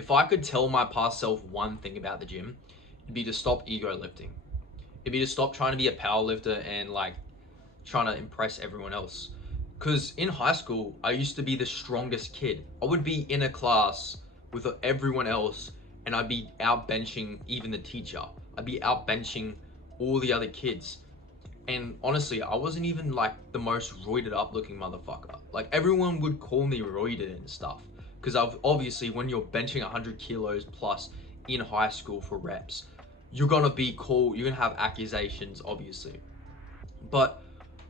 if I could tell my past self one thing about the gym, it'd be to stop ego lifting. It'd be to stop trying to be a power lifter and like trying to impress everyone else. Because in high school, I used to be the strongest kid. I would be in a class with everyone else and I'd be out benching even the teacher. I'd be out benching all the other kids. And honestly, I wasn't even like the most roided up looking motherfucker. Like everyone would call me roided and stuff. Because I've obviously, when you're benching 100 kilos plus in high school for reps, you're gonna be called, you're gonna have accusations, obviously. But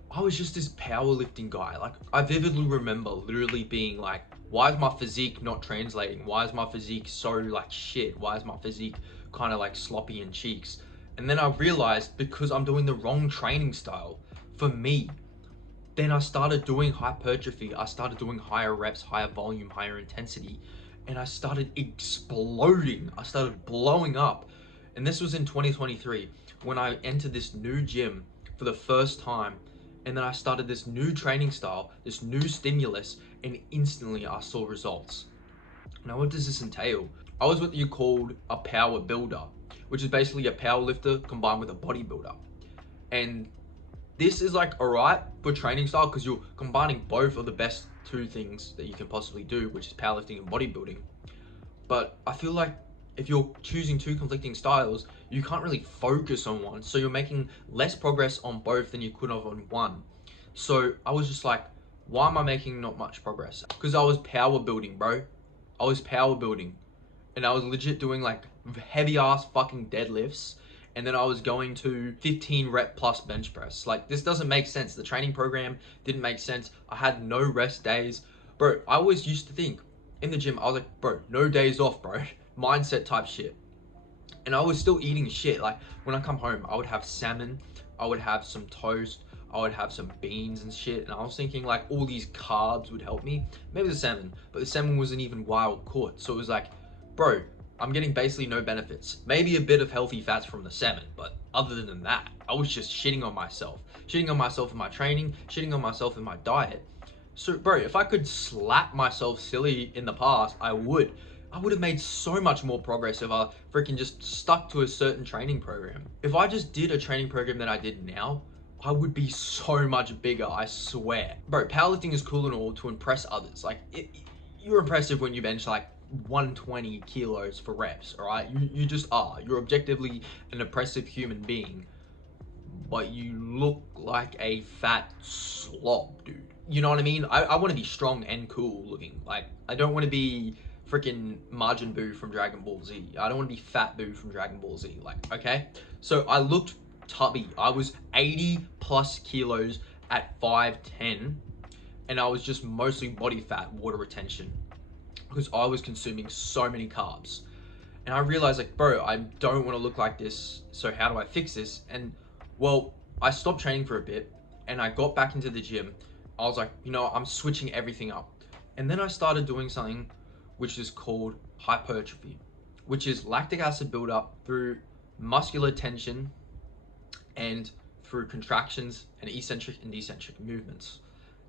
I was just this powerlifting guy. Like I vividly remember literally being like, why is my physique not translating? Why is my physique so like shit? Why is my physique kind of like sloppy in cheeks? And then I realized because I'm doing the wrong training style for me. Then I started doing hypertrophy. I started doing higher reps, higher volume, higher intensity, and I started exploding. I started blowing up. And this was in 2023 when I entered this new gym for the first time. And then I started this new training style, this new stimulus, and instantly I saw results. Now, what does this entail? I was what you called a power builder, which is basically a power lifter combined with a bodybuilder. And this is like alright for training style because you're combining both of the best two things that you can possibly do, which is powerlifting and bodybuilding. But I feel like if you're choosing two conflicting styles, you can't really focus on one. So you're making less progress on both than you could have on one. So I was just like, why am I making not much progress? Because I was power building, bro. I was power building. And I was legit doing like heavy ass fucking deadlifts. And then I was going to 15 rep plus bench press. Like this doesn't make sense. The training program didn't make sense. I had no rest days. Bro, I always used to think in the gym, I was like, bro, no days off, bro. Mindset type shit. And I was still eating shit. Like when I come home, I would have salmon, I would have some toast, I would have some beans and shit. And I was thinking like all these carbs would help me. Maybe the salmon, but the salmon wasn't even wild caught. So it was like, bro, I'm getting basically no benefits. Maybe a bit of healthy fats from the salmon, but other than that, I was just shitting on myself. Shitting on myself in my training, shitting on myself in my diet. So bro, if I could slap myself silly in the past, I would. I would have made so much more progress if I freaking just stuck to a certain training program. If I just did a training program that I did now, I would be so much bigger, I swear. Bro, powerlifting is cool and all to impress others. Like, you're impressive when you bench like 120 kilos for reps, all right? You just are. You're objectively an impressive human being, but you look like a fat slob, dude. You know what I mean? I want to be strong and cool looking. Like, I don't want to be freaking Majin Buu from Dragon Ball Z. I don't want to be Fat Buu from Dragon Ball Z. Like, okay? So I looked tubby. I was 80 plus kilos at 5'10", and I was just mostly body fat, water retention, because I was consuming so many carbs. And I realized like, bro, I don't want to look like this. So how do I fix this? And well, I stopped training for a bit and I got back into the gym. I was like, you know, I'm switching everything up. And then I started doing something which is called hypertrophy, which is lactic acid buildup through muscular tension and through contractions and eccentric and eccentric movements.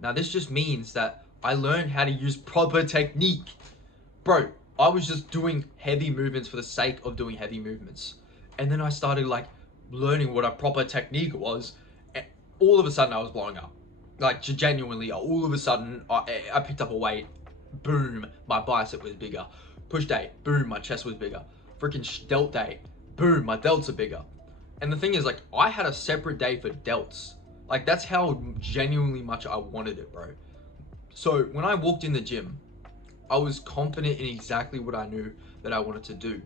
Now, this just means that I learned how to use proper technique. Bro, I was just doing heavy movements for the sake of doing heavy movements. And then I started like learning what a proper technique was. And all of a sudden I was blowing up. Like genuinely, all of a sudden I picked up a weight. Boom, my bicep was bigger. Push day, boom, my chest was bigger. Freaking delt day, boom, my delts are bigger. And the thing is like, I had a separate day for delts. Like that's how genuinely much I wanted it, bro. So when I walked in the gym, I was confident in exactly what I knew that I wanted to do.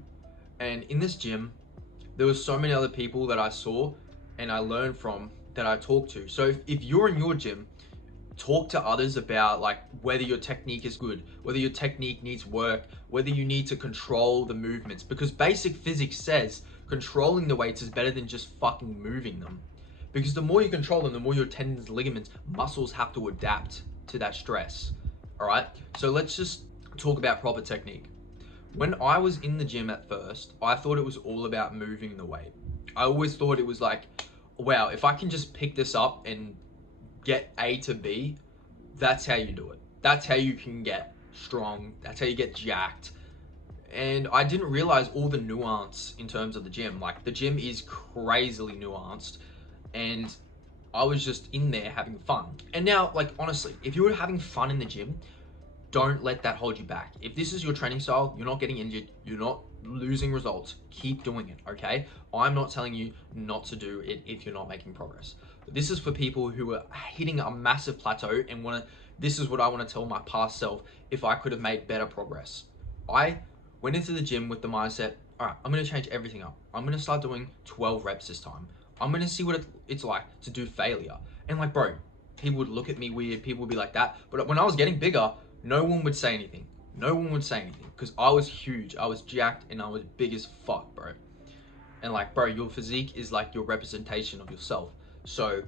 And in this gym, there were so many other people that I saw and I learned from that I talked to. So if you're in your gym, talk to others about like whether your technique is good, whether your technique needs work, whether you need to control the movements, because basic physics says controlling the weights is better than just fucking moving them. Because the more you control them, the more your tendons, ligaments, muscles have to adapt to that stress. All right, so let's just talk about proper technique. When I was in the gym at first, I thought it was all about moving the weight. I always thought it was like, wow, if I can just pick this up and get A to B, that's how you do it. That's how you can get strong. That's how you get jacked. And I didn't realize all the nuance in terms of the gym. Like, the gym is crazily nuanced, and I was just in there having fun. And now, like, honestly, if you're having fun in the gym, don't let that hold you back. If this is your training style, you're not getting injured, you're not losing results, keep doing it, okay? I'm not telling you not to do it if you're not making progress. But this is for people who are hitting a massive plateau and this is what I want to tell my past self if I could have made better progress. I went into the gym with the mindset, all right, I'm going to change everything up. I'm going to start doing 12 reps this time. I'm going to see what it's like to do failure. And like, bro, people would look at me weird, people would be like that. But when I was getting bigger, no one would say anything. No one would say anything because I was huge, I was jacked, and I was big as fuck, bro. And like, bro, your physique is like your representation of yourself. So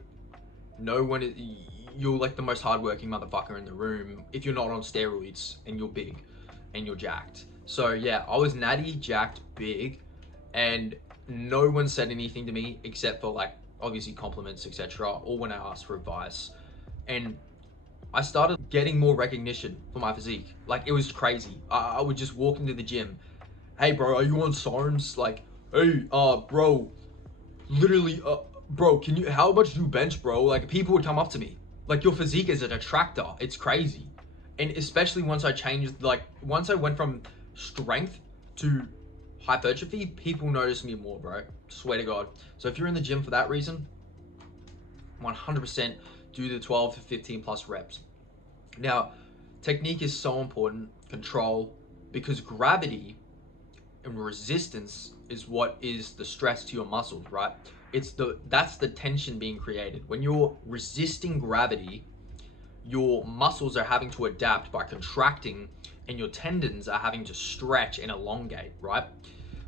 no one is, you're like the most hardworking motherfucker in the room if you're not on steroids and you're big and you're jacked. So yeah, I was natty, jacked, big, and no one said anything to me except for like obviously compliments, etc., or when I asked for advice. And I started getting more recognition for my physique. Like, it was crazy. I would just walk into the gym. Hey, bro, are you on SARMs? Like, hey, bro, literally, bro, how much do you bench, bro? Like, people would come up to me. Like, your physique is a detractor. It's crazy. And especially once I changed, like, once I went from strength to hypertrophy, people noticed me more, bro. Swear to God. So if you're in the gym for that reason, 100% do the 12 to 15 plus reps. Now, technique is so important, control, because gravity and resistance is what is the stress to your muscles, right? That's the tension being created. When you're resisting gravity, your muscles are having to adapt by contracting and your tendons are having to stretch and elongate, right?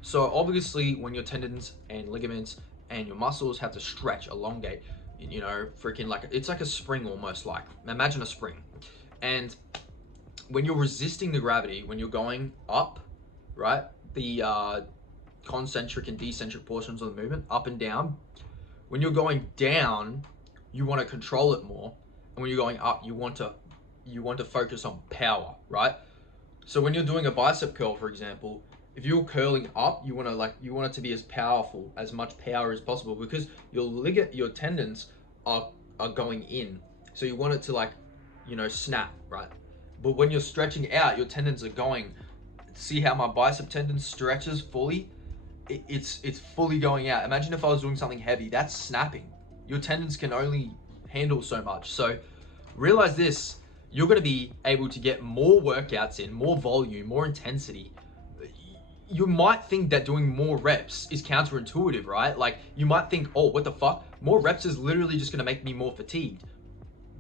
So obviously when your tendons and ligaments and your muscles have to stretch, elongate, you know, freaking like, it's like a spring almost, like, imagine a spring. And when you're resisting the gravity, when you're going up, right, the concentric and decentric portions of the movement, up and down, when you're going down, you want to control it more. And when you're going up, you want to focus on power, right? So when you're doing a bicep curl, for example, if you're curling up, you want it to be as powerful, as much power as possible, because your tendons are going in. So you want it to, like, you know, snap, right? But when you're stretching out, your tendons are going. See how my bicep tendon stretches fully? It's fully going out. Imagine if I was doing something heavy, that's snapping. Your tendons can only handle so much. So realize this, you're gonna be able to get more workouts in, more volume, more intensity. You might think that doing more reps is counterintuitive, right? Like, you might think, oh, what the fuck? More reps is literally just gonna make me more fatigued.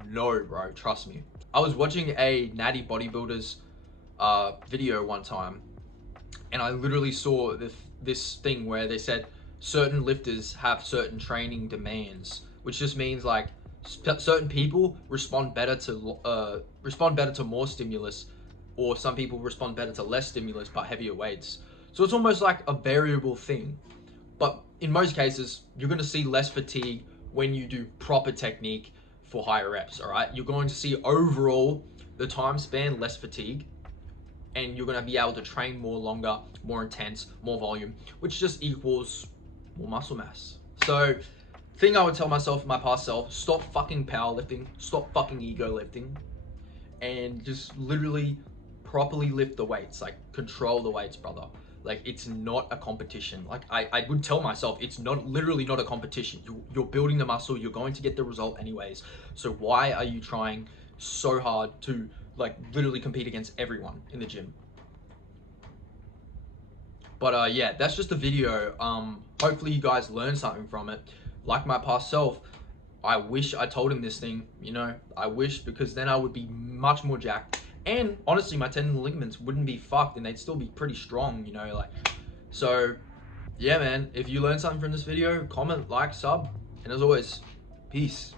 No, bro, trust me. I was watching a natty bodybuilder's video one time, and I literally saw this thing where they said certain lifters have certain training demands, which just means like certain people respond better to more stimulus, or some people respond better to less stimulus but heavier weights. So it's almost like a variable thing. But in most cases, you're gonna see less fatigue when you do proper technique for higher reps, all right? You're going to see overall the time span less fatigue, and you're gonna be able to train more longer, more intense, more volume, which just equals more muscle mass. So, thing I would tell myself, my past self, stop fucking powerlifting, stop fucking ego lifting, and just literally properly lift the weights, like control the weights, brother. Like, it's not a competition. Like, I would tell myself, it's literally not a competition. You're building the muscle, you're going to get the result anyways. So why are you trying so hard to, like, literally compete against everyone in the gym? But yeah, that's just a video. Hopefully you guys learned something from it. Like my past self, I wish I told him this thing, you know, I wish, because then I would be much more jacked. And honestly, my tendon and ligaments wouldn't be fucked and they'd still be pretty strong, you know, like. So yeah, man, if you learned something from this video, comment, like, sub, and as always, peace.